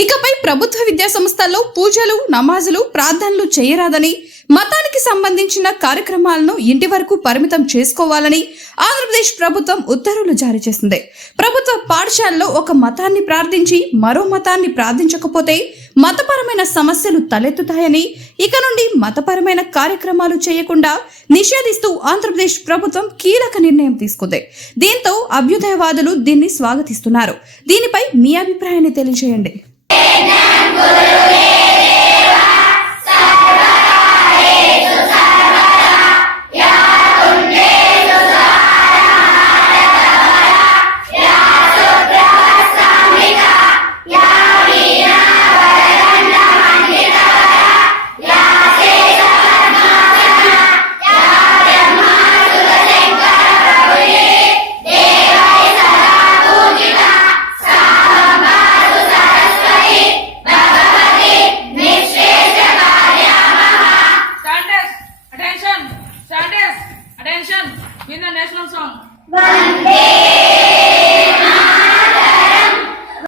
ఇకపై ప్రభుత్వ విద్యా సంస్థల్లో పూజలు, నమాజులు, ప్రార్థనలు చేయరాదని, మతానికి సంబంధించిన కార్యక్రమాలను ఇంటి వరకు పరిమితం చేసుకోవాలని ఆంధ్రప్రదేశ్ ప్రభుత్వం ఉత్తర్వులు జారీ చేసింది. ప్రభుత్వ పాఠశాలలో ఒక మతాన్ని ప్రార్థించి మరో మతాన్ని ప్రార్థించకపోతే మతపరమైన సమస్యలు తలెత్తుతాయని, ఇక నుండి మతపరమైన కార్యక్రమాలు చేయకుండా నిషేధిస్తూ ఆంధ్రప్రదేశ్ ప్రభుత్వం కీలక నిర్ణయం తీసుకుంది. దీంతో అభ్యుదయవాదులు దీన్ని స్వాగతిస్తున్నారు. దీనిపై మీ అభిప్రాయాన్ని తెలియజేయండి. Attention! In the national song.